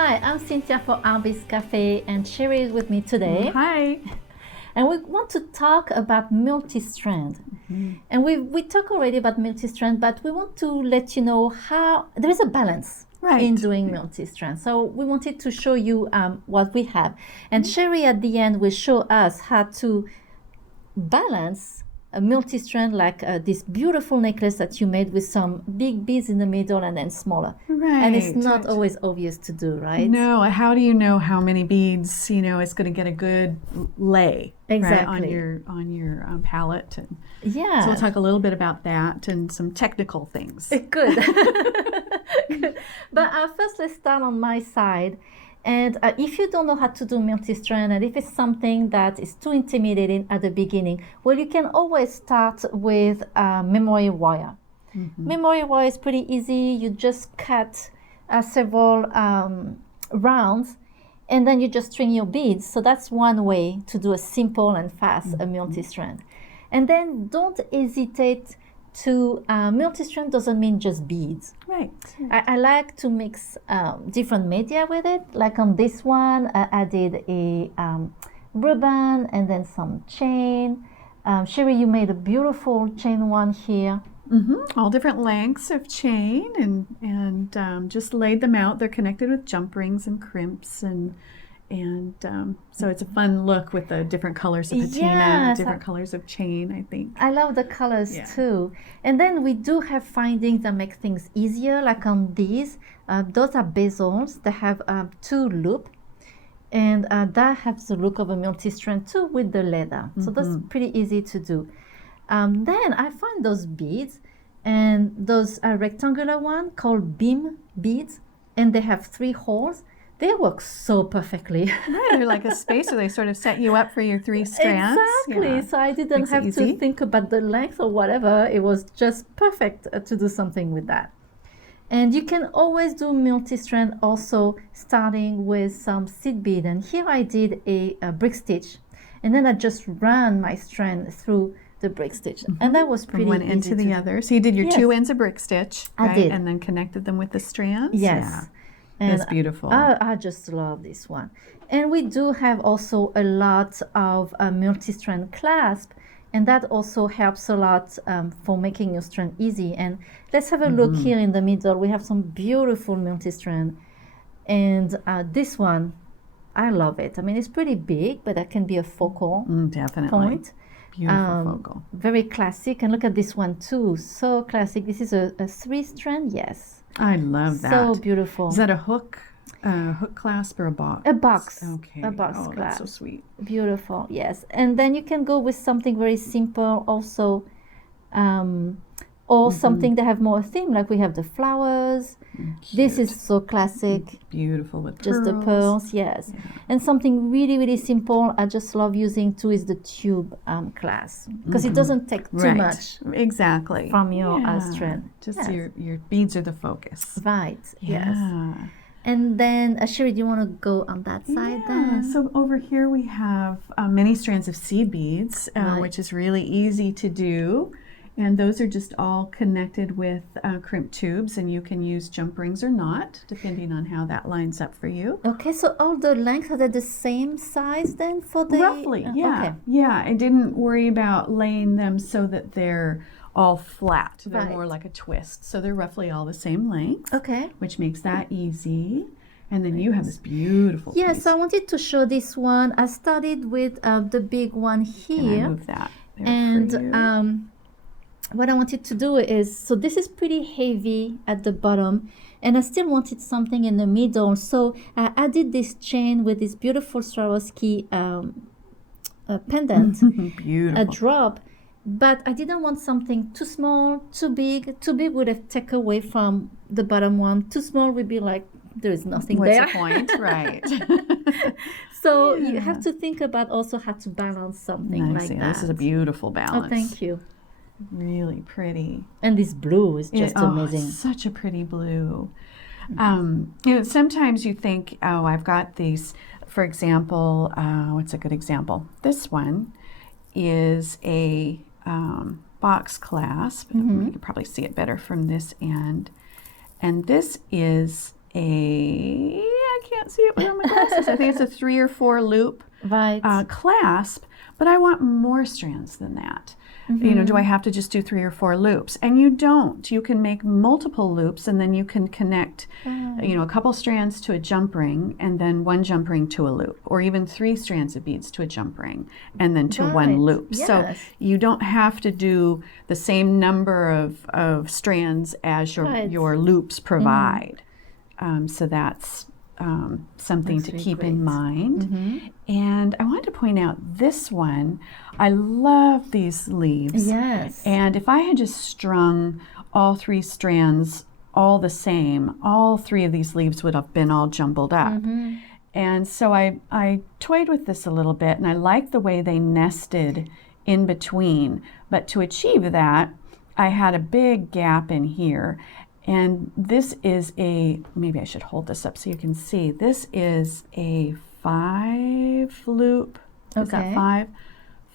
Hi, I'm Cynthia for Artbeads Cafe, and Cheri is with me today. Hi. And we want to talk about multi-strand. Mm-hmm. And we talked already about multi-strand, but we want to let you know how there is a balance in doing multi-strand. So we wanted to show you what we have. And Cheri at the end will show us how to balance a multi-strand like this beautiful necklace that you made with some big beads in the middle and then smaller. Right. And it's not always obvious to do, right? No, how do you know how many beads, it's going to get a good lay exactly on your palette? And yeah. So we'll talk a little bit about that and some technical things. Good. Good. But first let's start on my side. And if you don't know how to do multi-strand, and if it's something that is too intimidating at the beginning, well, you can always start with memory wire. Mm-hmm. Memory wire is pretty easy. You just cut several rounds, and then you just string your beads. So that's one way to do a simple and fast multi-strand. And then don't hesitate to multi-strand doesn't mean just beads. Right. I like to mix different media with it. Like on this one, I did a ribbon and then some chain. Cheri, you made a beautiful chain one here. Mm-hmm. All different lengths of chain and just laid them out. They're connected with jump rings and crimps and so it's a fun look with the different colors of patina, different colors of chain, I think. I love the colors too. And then we do have findings that make things easier, like on these. Those are bezels. They have two loops. And that has the look of a multi-strand too with the leather. So that's pretty easy to do. Then I find those beads, and those rectangular one called beam beads, and they have 3 holes. They work so perfectly. Right, they're like a spacer. They sort of set you up for your 3 strands. Exactly. Yeah. So I didn't have to think about the length or whatever. It was just perfect to do something with that. And you can always do multi-strand also starting with some seed bead. And here I did a brick stitch. And then I just ran my strand through the brick stitch. And that was pretty easy. From one end to the other. So you did your 2 ends of brick stitch. I did. And then connected them with the strands. Yes. Yeah. And that's beautiful. I just love this one. And we do have also a lot of multi-strand clasp, and that also helps a lot for making your strand easy. And let's have a look here in the middle. We have some beautiful multi-strand. And this one, I love it. I mean, it's pretty big, but that can be a focal point. Beautiful focal. Very classic. And look at this one too. So classic. This is a 3-strand, yes. I love that. So beautiful. Is that a hook clasp or a box? A box. Okay. A box clasp. That's so sweet. Beautiful, yes. And then you can go with something very simple also, or something that have more theme, like we have the flowers. This is so classic. Beautiful with just pearls. The pearls, yes. Yeah. And something really, really simple I just love using too is the tube clasp, because it doesn't take too much from your strand. Just your beads are the focus. Right, yes. And then, Cheri, do you want to go on that side then? So over here we have many strands of seed beads, which is really easy to do. And those are just all connected with crimp tubes, and you can use jump rings or not, depending on how that lines up for you. Okay, so all the lengths, are they the same size then for the... Roughly, yeah. Okay. Yeah, I didn't worry about laying them so that they're all flat. They're more like a twist. So they're roughly all the same length. Okay. Which makes that easy. And then you have this beautiful piece. Yes, I wanted to show this one. I started with the big one here. Can I move that there for you? What I wanted to do is, so this is pretty heavy at the bottom, and I still wanted something in the middle. So I added this chain with this beautiful Swarovski pendant, beautiful. A drop, but I didn't want something too small, too big. Too big would have taken away from the bottom one. Too small would be like, there is nothing there. What's the point? Right. So you have to think about also how to balance something like that. This is a beautiful balance. Oh, thank you. Really pretty. And this blue is just amazing. Such a pretty blue. Sometimes you think, I've got these, for example, what's a good example? This one is a box clasp. You can probably see it better from this end. And this is a, I can't see it without my glasses. I think it's a 3 or 4 loop clasp, but I want more strands than that. You know, do I have to just do 3 or 4 loops? And you don't. You can make multiple loops, and then you can connect, you know, a couple strands to a jump ring, and then 1 jump ring to a loop, or even 3 strands of beads to a jump ring, and then to 1 loop. Yes. So you don't have to do the same number of strands as your loops provide. So that's something to really keep great. in mind. And I wanted to point out this one. I love these leaves. Yes. And if I had just strung all 3 strands all the same, all 3 of these leaves would have been all jumbled up. And so I toyed with this a little bit, and I like the way they nested in between. But to achieve that, I had a big gap in here. And this is maybe I should hold this up so you can see. This is a 5 loop. Is that 5?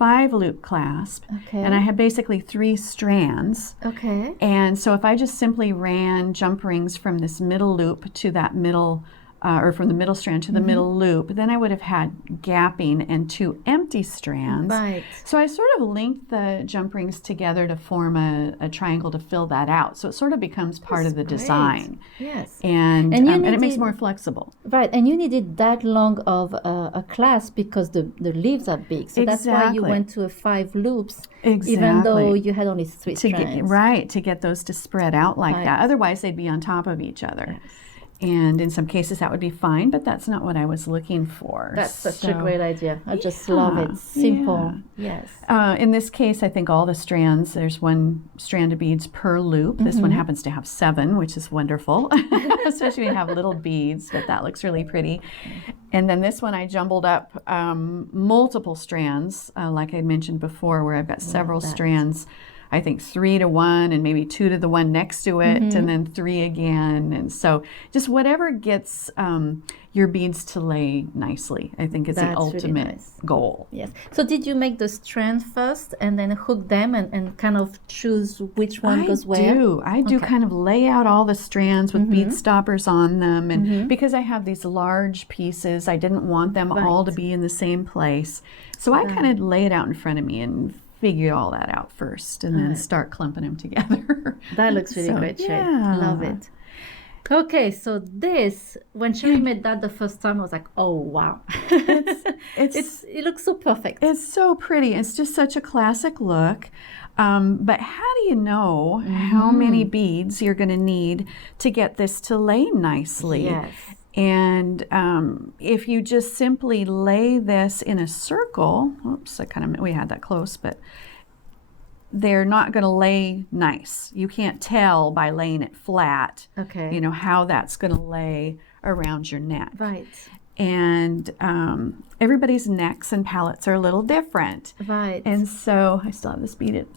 5 loop clasp. Okay. And I have basically 3 strands. Okay. And so if I just simply ran jump rings from this middle loop to that middle, or from the middle strand to the middle loop, then I would have had gapping and 2 empty strands. Right. So I sort of linked the jump rings together to form a triangle to fill that out. So it sort of becomes part of the design. Yes. And it makes it more flexible. Right, and you needed that long of a clasp because the leaves are big. So that's why you went to a 5 loops, even though you had only 3 strands. To get those to spread out like that. Otherwise, they'd be on top of each other. Yes. And in some cases that would be fine, but that's not what I was looking for. That's such a great idea. I just love it. Simple. Yes. In this case, I think all the strands, there's 1 strand of beads per loop. This one happens to have 7, which is wonderful, especially when you have little beads, but that looks really pretty. And then this one I jumbled up multiple strands, like I mentioned before, where I've got several strands. I think 3 to 1 and maybe 2 to the one next to it, and then 3 again. And so just whatever gets your beads to lay nicely, I think is the ultimate goal. Yes. So did you make the strand first and then hook them and kind of choose which one goes where? I do kind of lay out all the strands with bead stoppers on them. And because I have these large pieces, I didn't want them all to be in the same place. So I kind of lay it out in front of me and figure all that out first, and then start clumping them together. That looks really great, Cheri. Love it. Okay, so this, when Cheri made that the first time, I was like, oh, wow. It looks so perfect. It's so pretty. It's just such a classic look. But how do you know how many beads you're going to need to get this to lay nicely? Yes. And if you just simply lay this in a circle, oops, we had that close, but they're not going to lay nice. You can't tell by laying it flat, you know, how that's going to lay around your neck. Right. And everybody's necks and palettes are a little different. Right. And so I still have this beaded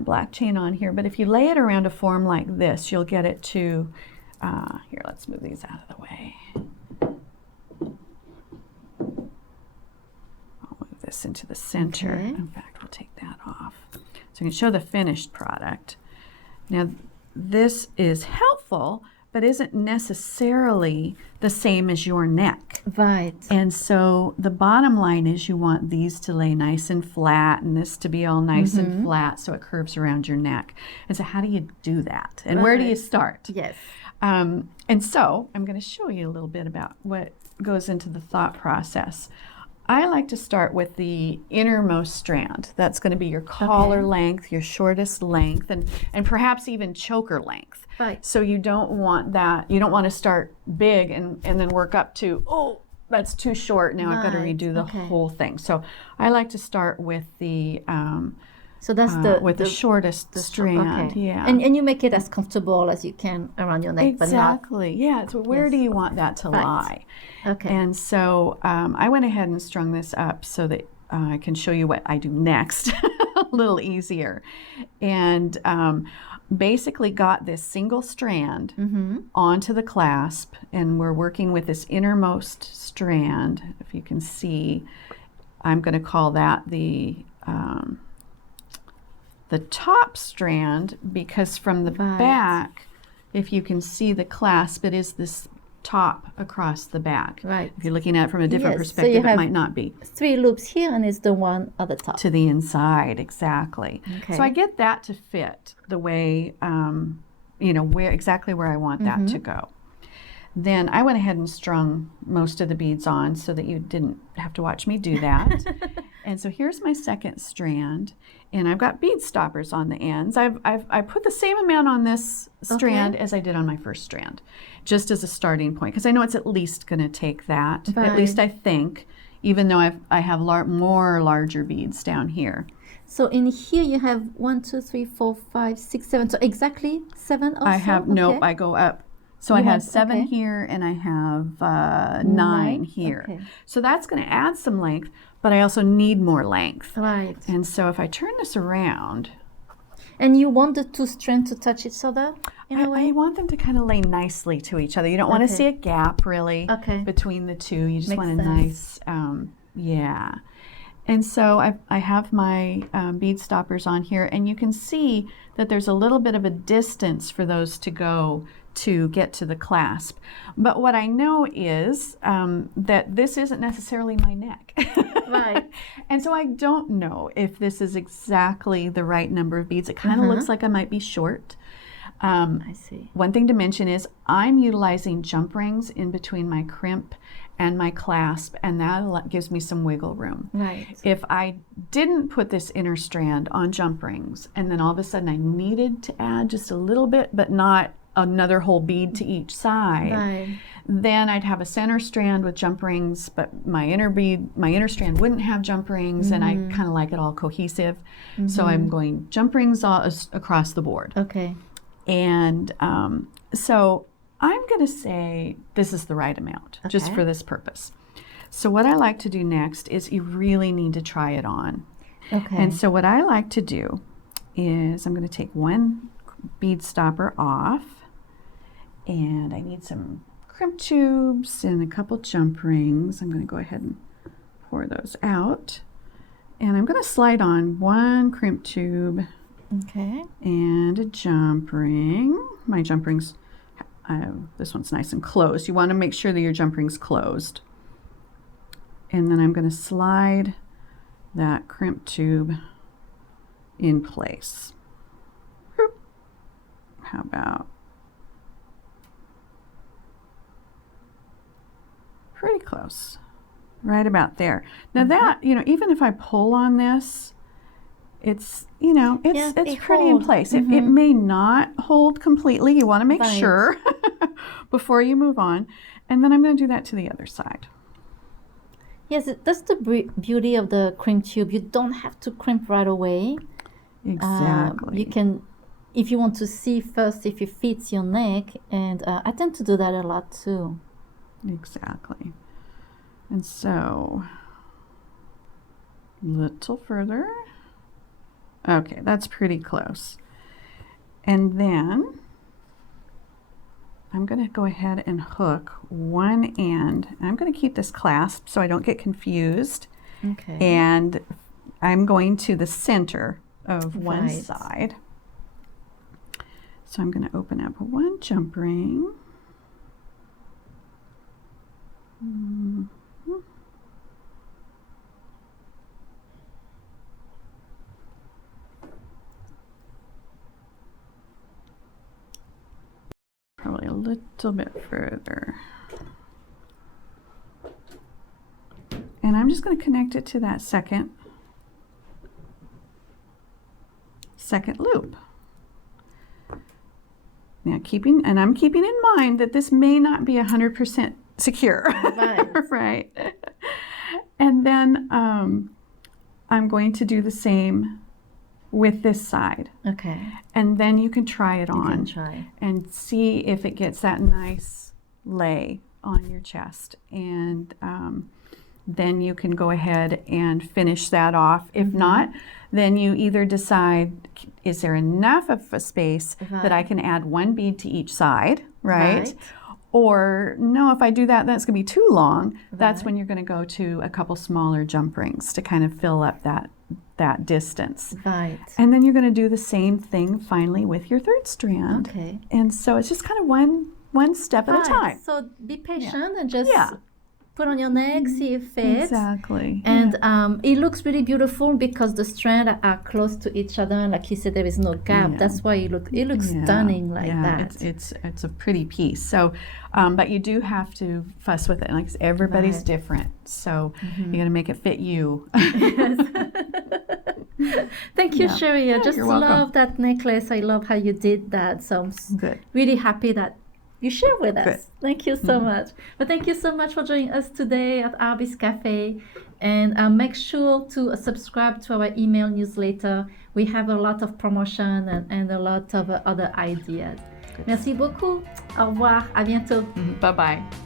black chain on here, but if you lay it around a form like this, you'll get it to, here, let's move these out of the way. I'll move this into the center. Okay. In fact, we'll take that off. So you can show the finished product. Now, this is helpful, but isn't necessarily the same as your neck. Right. And so the bottom line is you want these to lay nice and flat and this to be all nice and flat so it curves around your neck. And so how do you do that? And where do you start? Yes. And so I'm going to show you a little bit about what goes into the thought process. I like to start with the innermost strand. That's going to be your collar length, your shortest length, and perhaps even choker length. Right. So you don't want that. You don't want to start big and then work up to, oh, that's too short. Now I've got to redo the whole thing. So I like to start with the so that's the shortest strand. Okay. Yeah. And you make it as comfortable as you can around your neck, exactly. But not. Yeah. So where do you want that to lie? Okay. And so I went ahead and strung this up so that I can show you what I do next a little easier. And basically got this single strand onto the clasp, and we're working with this innermost strand. If you can see, I'm going to call that the top strand, because from the back, if you can see the clasp, it is this top across the back. Right. If you're looking at it from a different Yes, so perspective, you it have might not be. 3 loops here, and it's the one at the top. To the inside, exactly. Okay. So I get that to fit the way, you know, exactly where I want that to go. Then I went ahead and strung most of the beads on so that you didn't have to watch me do that. And so here's my second strand, and I've got bead stoppers on the ends. I put the same amount on this strand as I did on my first strand, just as a starting point, because I know it's at least going to take that. Right. At least I think, even though I have more larger beads down here. So in here you have 1, 2, 3, 4, 5, 6, 7. So exactly 7 also? I have, nope, I go up. So I have 7 here, and I have 9 here. Okay. So that's going to add some length, but I also need more length. Right. And so if I turn this around. And you want the 2 strands to touch each other in a way? I want them to kind of lay nicely to each other. You don't want to see a gap really between the two. You just want a nice, yeah. And so I have my bead stoppers on here, and you can see that there's a little bit of a distance for those to go to get to the clasp. But what I know is that this isn't necessarily my neck. Right. And so I don't know if this is exactly the right number of beads. It kind of looks like I might be short. I see. One thing to mention is I'm utilizing jump rings in between my crimp and my clasp, and that gives me some wiggle room. Right. If I didn't put this inner strand on jump rings, and then all of a sudden I needed to add just a little bit, but not another whole bead to each side, then I'd have a center strand with jump rings, but my inner strand wouldn't have jump rings, and I kind of like it all cohesive. So I'm going jump rings all across the board. Okay. And so I'm going to say this is the right amount, just for this purpose. So what I like to do next is you really need to try it on. Okay. And so what I like to do is I'm going to take one bead stopper off, and I need some crimp tubes and a couple jump rings. I'm going to go ahead and pour those out, and I'm going to slide on one crimp tube and a jump ring. My jump rings, this one's nice and closed. You want to make sure that your jump ring's closed. And then I'm going to slide that crimp tube in place. How about pretty close, right about there. Now that, you know, even if I pull on this, it's, you know, it's pretty in place. It may not hold completely. You want to make sure before you move on. And then I'm going to do that to the other side. Yes, that's the beauty of the crimp tube. You don't have to crimp right away. Exactly. You can, if you want to see first if it fits your neck, and I tend to do that a lot too. Exactly. And so, a little further. Okay, that's pretty close. And then I'm going to go ahead and hook one end. I'm going to keep this clasped so I don't get confused. Okay. And I'm going to the center of one side. So I'm going to open up one jump ring. Probably a little bit further. And I'm just going to connect it to that second loop. Now I'm keeping in mind that this may not be 100% secure. Right. And then I'm going to do the same with this side. Okay. And then you can try it on and see if it gets that nice lay on your chest. And then you can go ahead and finish that off. If not, then you either decide, is there enough of a space that I can add one bead to each side, right? Or no, if I do that, that's going to be too long. That's when you're going to go to a couple smaller jump rings to kind of fill up that distance. Right. And then you're going to do the same thing finally with your third strand. Okay. And so it's just kind of one one step at a time. So be patient and just Yeah. put on your neck, see if it fits. Exactly. And it looks really beautiful because the strands are close to each other, and like you said, there is no gap. Yeah. That's why it looks stunning like that. It's a pretty piece. So, but you do have to fuss with it. Like everybody's different, so you got to make it fit you. Thank you, Cheri. I just you're welcome. love that necklace. I love how you did that. So I'm Good. really happy that you share with us. Good. Thank you so much. But thank you so much for joining us today at Artbeads Cafe. And make sure to subscribe to our email newsletter. We have a lot of promotion and a lot of other ideas. Merci beaucoup. Au revoir. À bientôt. Bye-bye.